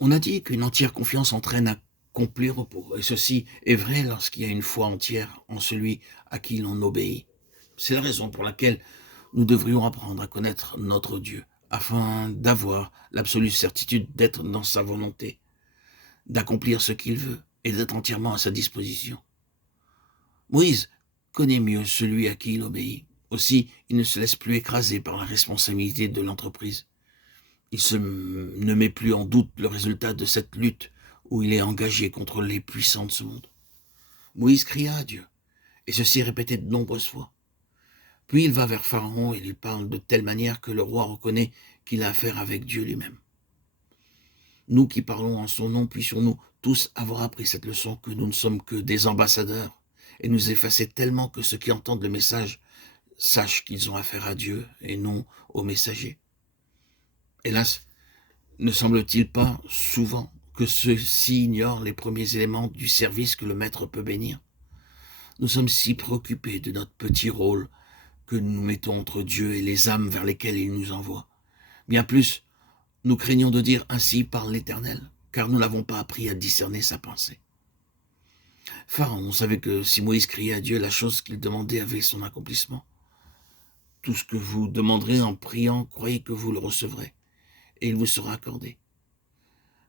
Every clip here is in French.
On a dit qu'une entière confiance entraîne un complet repos, et ceci est vrai lorsqu'il y a une foi entière en celui à qui l'on obéit. C'est la raison pour laquelle nous devrions apprendre à connaître notre Dieu, afin d'avoir l'absolue certitude d'être dans sa volonté, d'accomplir ce qu'il veut et d'être entièrement à sa disposition. Moïse connaît mieux celui à qui il obéit. Aussi, il ne se laisse plus écraser par la responsabilité de l'entreprise. Ne met plus en doute le résultat de cette lutte où il est engagé contre les puissants de ce monde. Moïse cria à Dieu, et ceci est répété de nombreuses fois. Puis il va vers Pharaon et lui parle de telle manière que le roi reconnaît qu'il a affaire avec Dieu lui-même. Nous qui parlons en son nom, puissions-nous tous avoir appris cette leçon que nous ne sommes que des ambassadeurs et nous effacer tellement que ceux qui entendent le message sachent qu'ils ont affaire à Dieu et non aux messagers. Hélas, ne semble-t-il pas souvent que ceux-ci ignorent les premiers éléments du service que le maître peut bénir? Nous sommes si préoccupés de notre petit rôle que nous mettons entre Dieu et les âmes vers lesquelles il nous envoie. Bien plus, nous craignons de dire ainsi par l'Éternel, car nous n'avons pas appris à discerner sa pensée. Pharaon savait que si Moïse criait à Dieu, la chose qu'il demandait avait son accomplissement. Tout ce que vous demanderez en priant, croyez que vous le recevrez, et il vous sera accordé.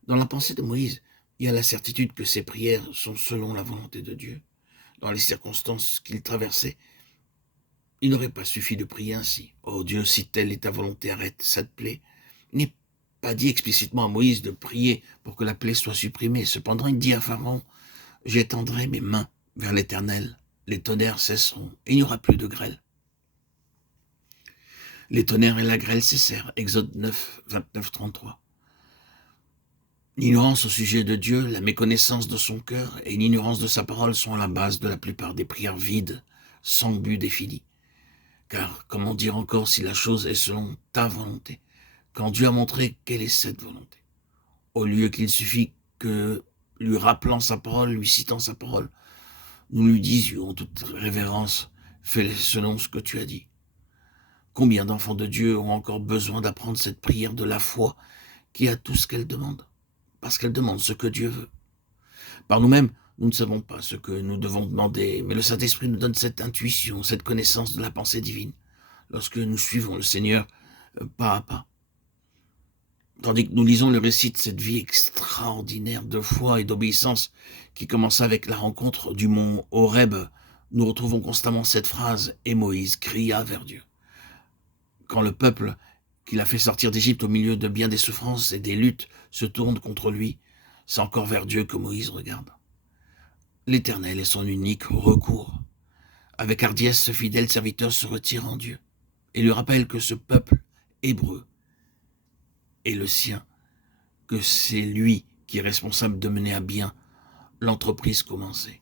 Dans la pensée de Moïse, il y a la certitude que ses prières sont selon la volonté de Dieu. Dans les circonstances qu'il traversait, il n'aurait pas suffi de prier ainsi. Oh Dieu, si telle est ta volonté, arrête cette plaie. Il n'est pas dit explicitement à Moïse de prier pour que la plaie soit supprimée. Cependant, il dit à Pharaon, j'étendrai mes mains vers l'Éternel, les tonnerres cesseront, et il n'y aura plus de grêle. Les tonnerres et la grêle cessèrent. Exode 9, 29, 33. L'ignorance au sujet de Dieu, la méconnaissance de son cœur et l'ignorance de sa parole sont à la base de la plupart des prières vides, sans but défini. Car comment dire encore si la chose est selon ta volonté, quand Dieu a montré quelle est cette volonté? Au lieu qu'il suffit que, lui rappelant sa parole, lui citant sa parole, nous lui disions en toute révérence, fais selon ce que tu as dit. Combien d'enfants de Dieu ont encore besoin d'apprendre cette prière de la foi qui a tout ce qu'elle demande, parce qu'elle demande ce que Dieu veut. Par nous-mêmes, nous ne savons pas ce que nous devons demander, mais le Saint-Esprit nous donne cette intuition, cette connaissance de la pensée divine, lorsque nous suivons le Seigneur pas à pas. Tandis que nous lisons le récit de cette vie extraordinaire de foi et d'obéissance qui commença avec la rencontre du mont Horeb, nous retrouvons constamment cette phrase « Et Moïse cria vers Dieu ». Quand le peuple qu'il a fait sortir d'Égypte au milieu de bien des souffrances et des luttes se tourne contre lui, c'est encore vers Dieu que Moïse regarde. L'Éternel est son unique recours. Avec hardiesse, ce fidèle serviteur se retire en Dieu et lui rappelle que ce peuple hébreu est le sien, que c'est lui qui est responsable de mener à bien l'entreprise commencée.